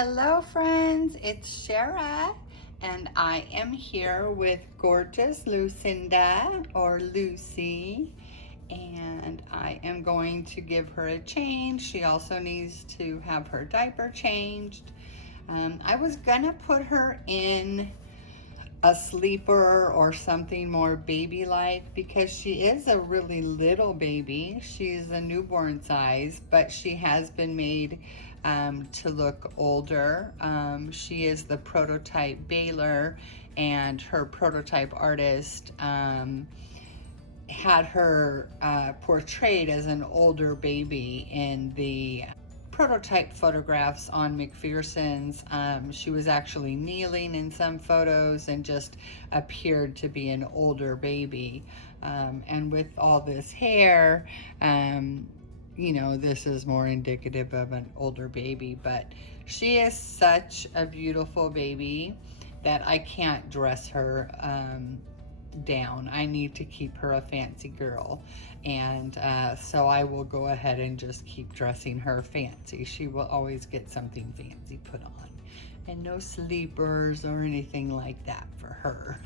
Hello friends, it's Shara and I am here with gorgeous Lucinda or Lucy, and I am going to give her a change. She also needs to have her diaper changed. I was gonna put her in a sleeper or something more baby-like because she is a really little baby. She's a newborn size, but she has been made to look older. She is the prototype Baylor, and her prototype artist had her portrayed as an older baby in the prototype photographs on McPherson's. She was actually kneeling in some photos and just appeared to be an older baby. And with all this hair, you know, this is more indicative of an older baby, but she is such a beautiful baby that I can't dress her down. I need to keep her a fancy girl, and so I will go ahead and just keep dressing her fancy. She will always get something fancy put on, and no sleepers or anything like that for her.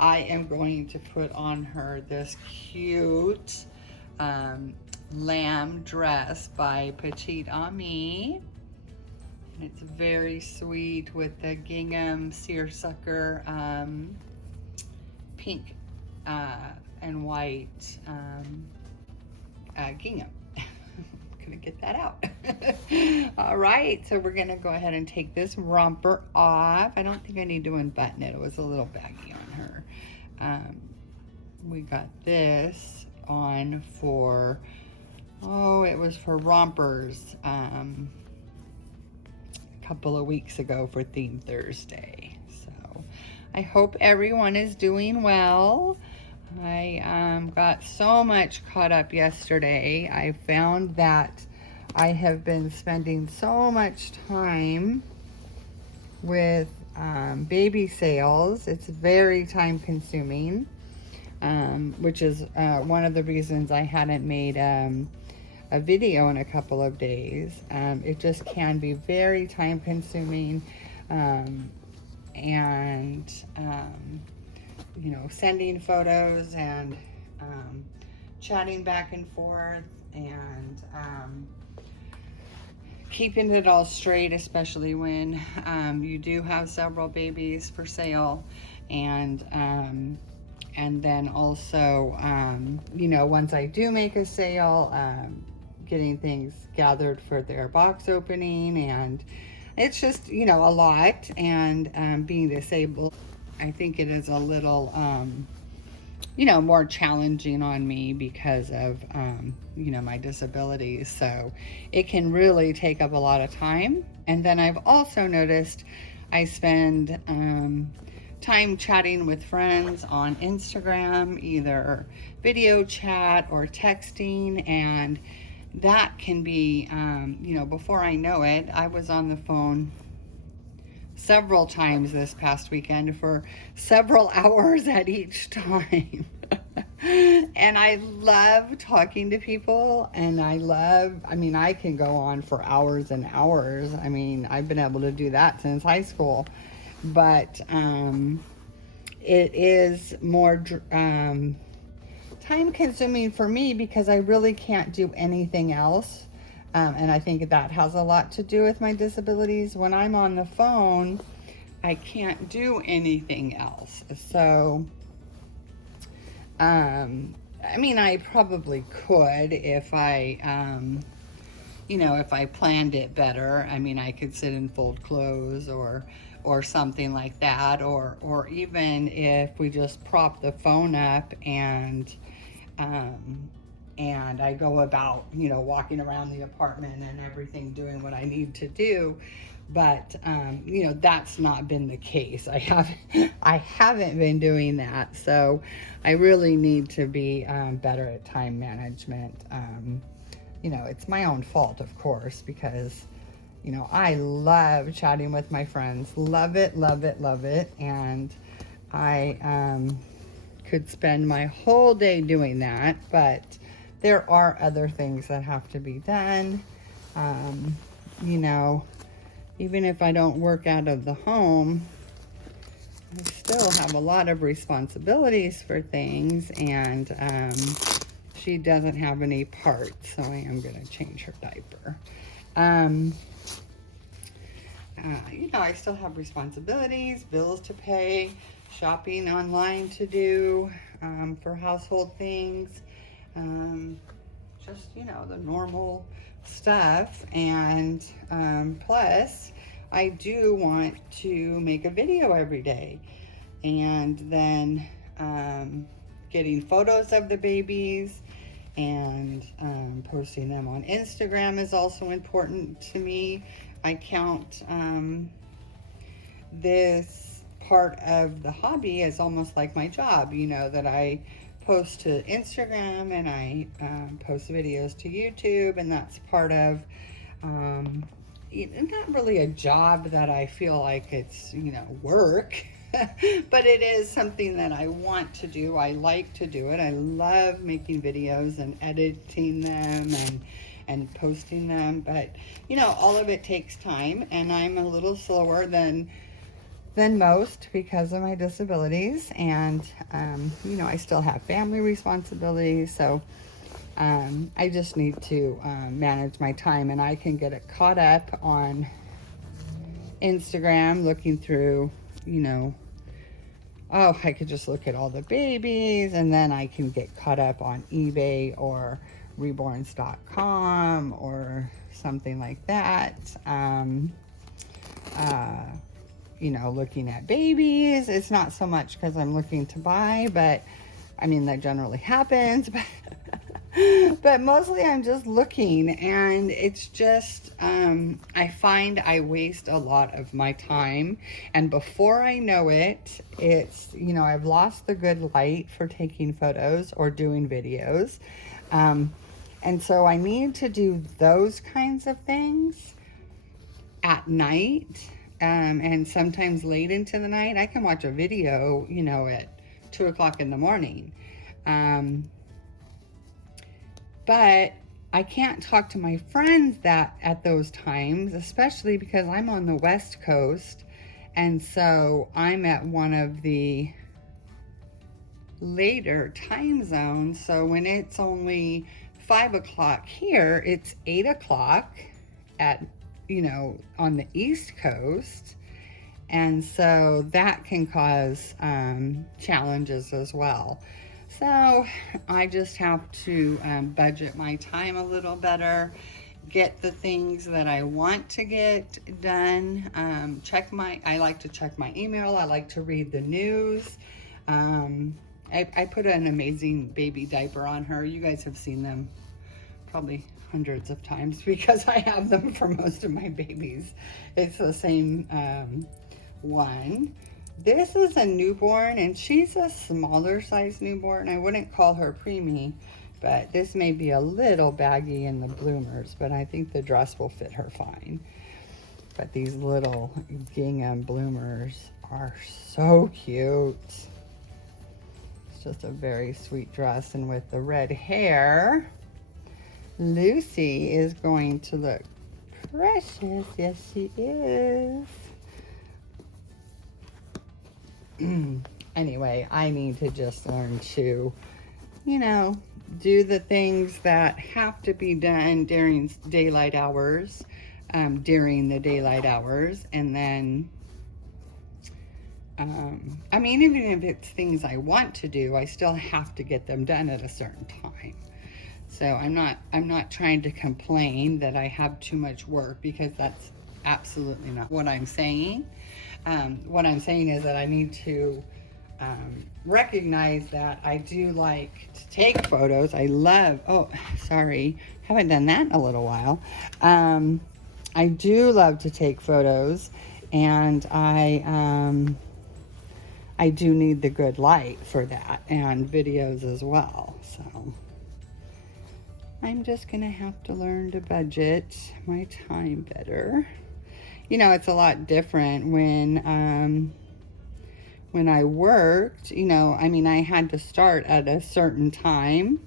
I am going to put on her this cute lamb dress by Petite Amie. It's very sweet with the gingham seersucker pink and white gingham. Couldn't get that out. All right, so we're gonna go ahead and take this romper off. I don't think I need to unbutton it. It was a little baggy on her. We got this on for, it was for rompers a couple of weeks ago for Theme Thursday. So I hope everyone is doing well. I got so much caught up yesterday. I found that I have been spending so much time with baby sales. It's very time consuming, which is one of the reasons I hadn't made a video in a couple of days. It just can be very time consuming, and you know, sending photos and chatting back and forth, and keeping it all straight, especially when you do have several babies for sale, and then also you know, once I do make a sale, getting things gathered for their box opening, and it's just, you know, a lot. And being disabled, I think it is a little you know, more challenging on me because of you know, my disabilities. So it can really take up a lot of time. And then I've also noticed I spend time chatting with friends on Instagram, either video chat or texting, and that can be you know, before I know it, I was on the phone several times this past weekend for several hours at each time. And I love talking to people, and I mean, I can go on for hours and hours. I mean, I've been able to do that since high school, but it is more time consuming for me because I really can't do anything else. And I think that has a lot to do with my disabilities. When I'm on the phone, I can't do anything else. So, I mean, I probably could if I, you know, if I planned it better. I mean, I could sit and fold clothes or something like that, or even if we just prop the phone up and I go about, you know, walking around the apartment and everything, doing what I need to do. But you know, that's not been the case. I haven't been doing that. So I really need to be better at time management. You know, it's my own fault, of course, because, you know, I love chatting with my friends. Love it, love it, love it. And I could spend my whole day doing that, but there are other things that have to be done. You know, even if I don't work out of the home, I still have a lot of responsibilities for things, and she doesn't have any parts, so I am going to change her diaper. You know, I still have responsibilities, bills to pay, shopping online to do for household things, just, you know, the normal stuff. And plus, I do want to make a video every day, and then getting photos of the babies and posting them on Instagram is also important to me. I count this part of the hobby as almost like my job, you know, that I post to Instagram and I post videos to YouTube, and that's part of not really a job that I feel like it's, you know, work. But it is something that I want to do. I like to do it. I love making videos and editing them and posting them. But, you know, all of it takes time, and I'm a little slower than most because of my disabilities. And, you know, I still have family responsibilities. So I just need to manage my time, and I can get it caught up on Instagram, looking through, you know, oh, I could just look at all the babies, and then I can get caught up on eBay or reborn.com or something like that. You know, looking at babies. It's not so much because I'm looking to buy, but I mean, that generally happens. But mostly I'm just looking, and it's just, I find I waste a lot of my time, and before I know it, it's, you know, I've lost the good light for taking photos or doing videos. And so I need to do those kinds of things at night, and sometimes late into the night. I can watch a video, you know, at 2 o'clock in the morning. But I can't talk to my friends that at those times, especially because I'm on the West Coast, and so I'm at one of the later time zones. So when it's only 5 o'clock here, it's 8 o'clock at, you know, on the East Coast, and so that can cause challenges as well. So I just have to budget my time a little better, get the things that I want to get done, I like to check my email, I like to read the news. I put an amazing baby diaper on her. You guys have seen them probably hundreds of times because I have them for most of my babies. It's the same one. This is a newborn, and she's a smaller size newborn. I wouldn't call her preemie, but this may be a little baggy in the bloomers, but I think the dress will fit her fine. But these little gingham bloomers are so cute. It's just a very sweet dress, and with the red hair, Lucy is going to look precious. Yes, she is. Anyway, I need to just learn to, you know, do the things that have to be done during daylight hours, during the daylight hours, and then, I mean, even if it's things I want to do, I still have to get them done at a certain time. So I'm not trying to complain that I have too much work, because that's absolutely not what I'm saying. What I'm saying is that I need to recognize that I do like to take photos. I love, oh, sorry, haven't done that in a little while. I do love to take photos, and I do need the good light for that, and videos as well. So I'm just gonna have to learn to budget my time better. You know, it's a lot different when I worked, you know, I mean, I had to start at a certain time,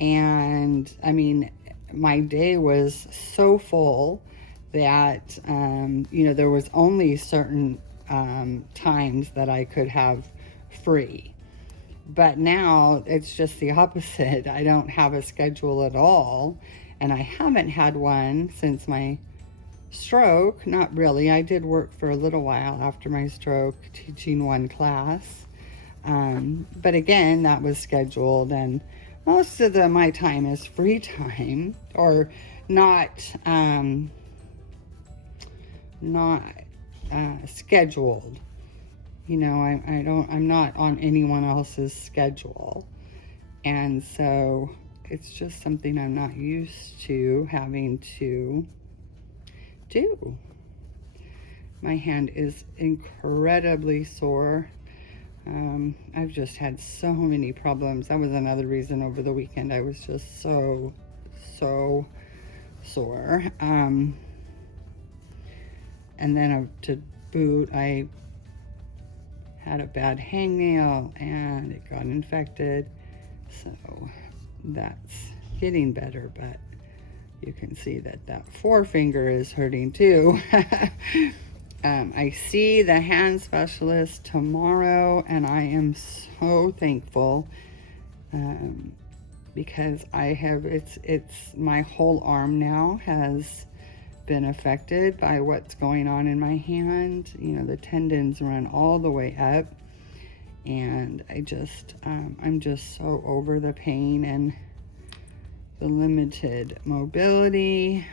and I mean, my day was so full that, you know, there was only certain times that I could have free. But now it's just the opposite. I don't have a schedule at all. And I haven't had one since my stroke. Not really. I did work for a little while after my stroke, teaching one class. But again, that was scheduled, and most of my time is free time, or not not scheduled. You know, I'm not on anyone else's schedule. And so it's just something I'm not used to having to do. My hand is incredibly sore. I've just had so many problems. That was another reason over the weekend I was just so sore. And then to boot, I had a bad hangnail and it got infected. So that's getting better, but you can see that that forefinger is hurting too. I see the hand specialist tomorrow, and I am so thankful because it's my whole arm now has been affected by what's going on in my hand. You know, the tendons run all the way up, and I'm just so over the pain and the limited mobility.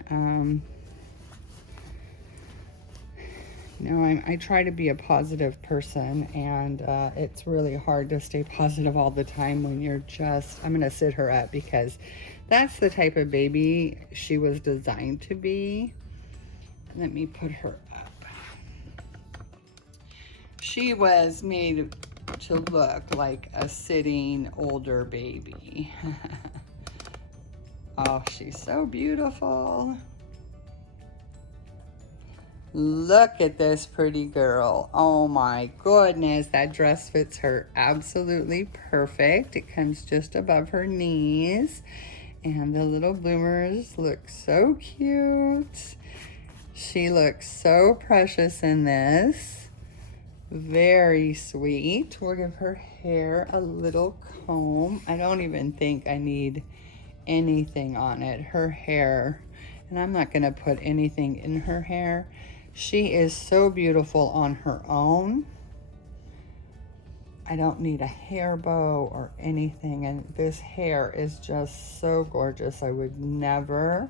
You know, I try to be a positive person, and it's really hard to stay positive all the time when you're just, I'm going to sit her up because that's the type of baby she was designed to be. Let me put her up. She was made to look like a sitting older baby. Oh, she's so beautiful. Look at this pretty girl. Oh my goodness, that dress fits her absolutely perfect. It comes just above her knees, and the little bloomers look so cute. She looks so precious in this. Very sweet. We'll give her hair a little comb. I don't even think I need anything on it. Her hair, and I'm not going to put anything in her hair. She is so beautiful on her own. I don't need a hair bow or anything, and this hair is just so gorgeous. I would never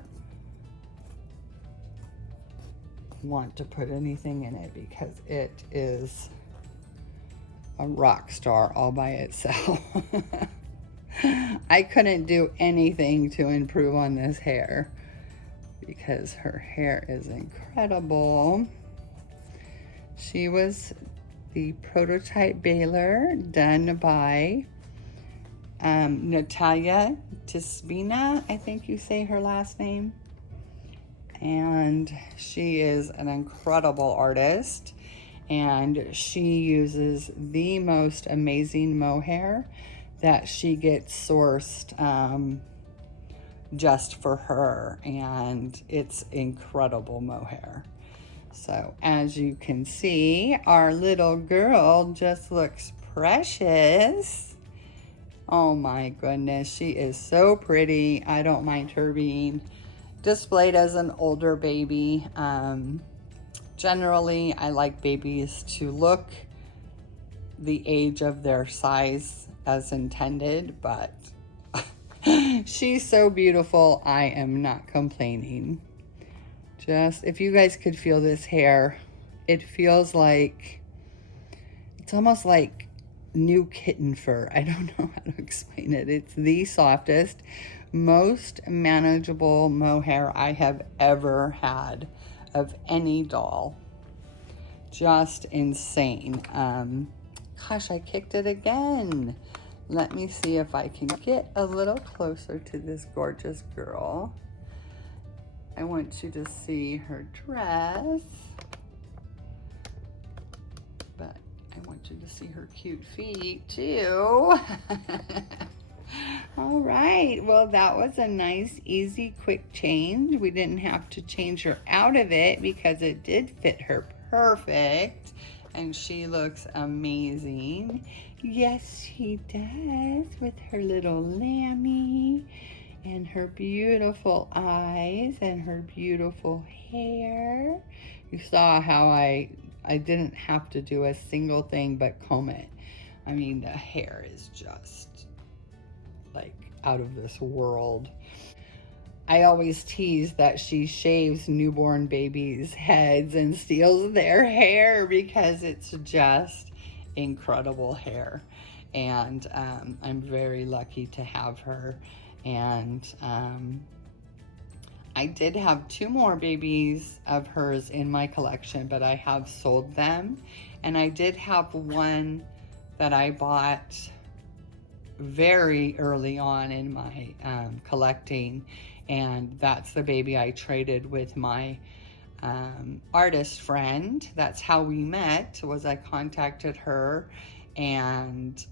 want to put anything in it because it is a rock star all by itself. I couldn't do anything to improve on this hair because her hair is incredible. She was the prototype baler done by Natalia Tispina, I think you say her last name. And she is an incredible artist, and she uses the most amazing mohair that she gets sourced just for her, and it's incredible mohair. So as you can see, our little girl just looks precious. Oh my goodness, she is so pretty. I don't mind her being displayed as an older baby. Generally, I like babies to look the age of their size as intended, but she's so beautiful. I am not complaining. Just, if you guys could feel this hair, it feels like, it's almost like new kitten fur. I don't know how to explain it. It's the softest, most manageable mohair I have ever had of any doll. Just insane. Gosh, I kicked it again. Let me see if I can get a little closer to this gorgeous girl. I want you to see her dress, but I want you to see her cute feet too. All right, well, that was a nice, easy, quick change. We didn't have to change her out of it because it did fit her perfect, and she looks amazing. Yes, she does, with her little lammy and her beautiful eyes and her beautiful hair. You saw how I didn't have to do a single thing but comb it. I mean, the hair is just like out of this world. I always tease that she shaves newborn babies' heads and steals their hair because it's just incredible hair. And I'm very lucky to have her. And I did have two more babies of hers in my collection, but I have sold them. And I did have one that I bought very early on in my collecting, and that's the baby I traded with my artist friend. That's how we met, was I contacted her, and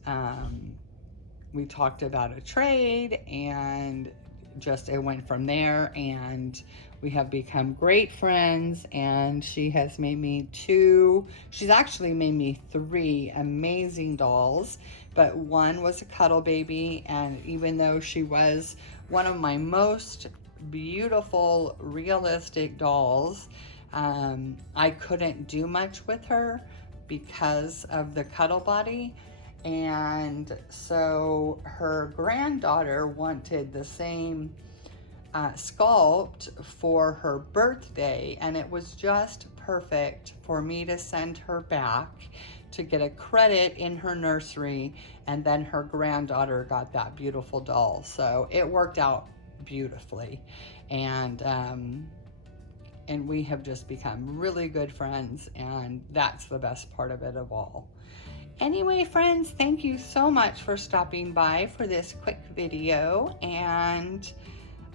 we talked about a trade, and just it went from there, and we have become great friends, and she has made me she's actually made me 3 amazing dolls, but one was a cuddle baby, and even though she was one of my most beautiful realistic dolls, I couldn't do much with her because of the cuddle body. And so her granddaughter wanted the same sculpt for her birthday, and it was just perfect for me to send her back to get a credit in her nursery, and then her granddaughter got that beautiful doll. So it worked out beautifully, and we have just become really good friends, and that's the best part of it of all. Anyway, friends, thank you so much for stopping by for this quick video, and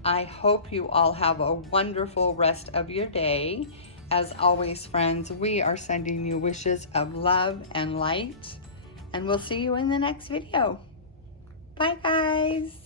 I hope you all have a wonderful rest of your day. As always, friends, we are sending you wishes of love and light, and we'll see you in the next video. Bye, guys.